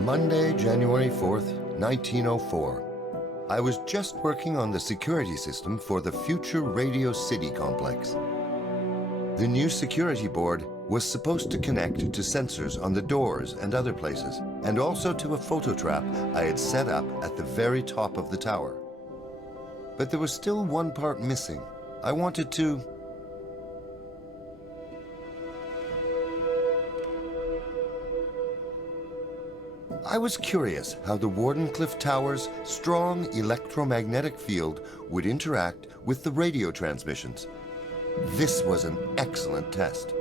Monday, January 4th, 1904. I was just working on the security system for the future Radio City complex. The new security board was supposed to connect to sensors on the doors and other places, and also to a photo trap I had set up at the very top of the tower. But there was still one part missing. I wanted to... I was curious how the Wardenclyffe Tower's strong electromagnetic field would interact with the radio transmissions. This was an excellent test.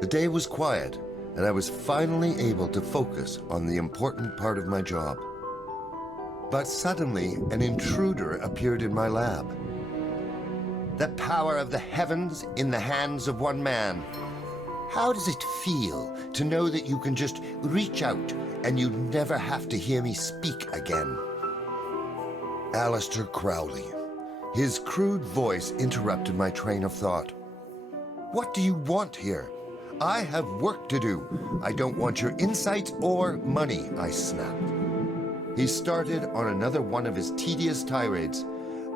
The day was quiet, and I was finally able to focus on the important part of my job. But suddenly, an intruder appeared in my lab. The power of the heavens in the hands of one man. How does it feel to know that you can just reach out and you never have to hear me speak again? Aleister Crowley. His crude voice interrupted my train of thought. What do you want here? I have work to do. I don't want your insights or money, I snapped. He started on another one of his tedious tirades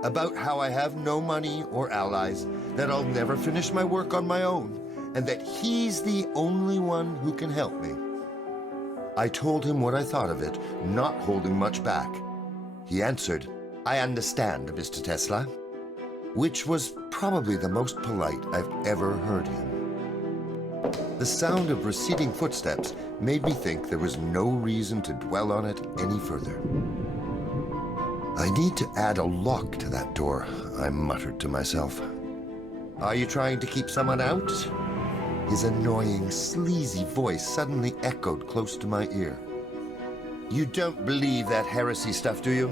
about how I have no money or allies, that I'll never finish my work on my own, and that he's the only one who can help me. I told him what I thought of it, not holding much back. He answered, "I understand, Mr. Tesla," which was probably the most polite I've ever heard him. The sound of receding footsteps made me think there was no reason to dwell on it any further. I need to add a lock to that door, I muttered to myself. Are you trying to keep someone out? His annoying, sleazy voice suddenly echoed close to my ear. You don't believe that heresy stuff, do you?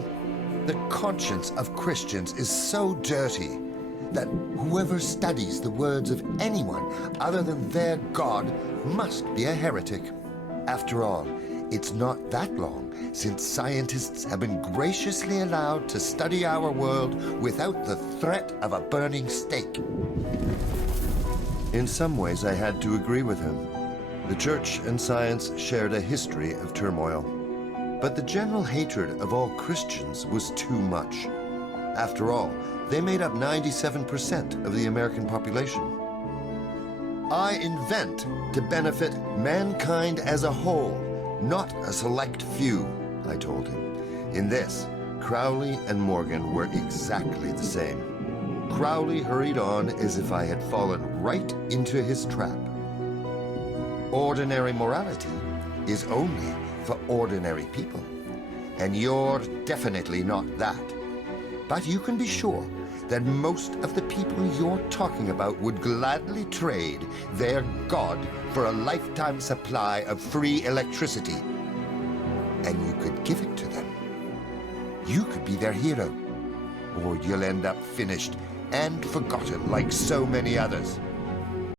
The conscience of Christians is so dirty that whoever studies the words of anyone other than their God must be a heretic. After all, it's not that long since scientists have been graciously allowed to study our world without the threat of a burning stake. In some ways, I had to agree with him. The church and science shared a history of turmoil. But the general hatred of all Christians was too much. After all, they made up 97% of the American population. I invent to benefit mankind as a whole, not a select few, I told him. In this, Crowley and Morgan were exactly the same. Crowley hurried on as if I had fallen right into his trap. Ordinary morality is only for ordinary people, and you're definitely not that. But you can be sure that most of the people you're talking about would gladly trade their God for a lifetime supply of free electricity. And you could give it to them. You could be their hero, or you'll end up finished and forgotten like so many others.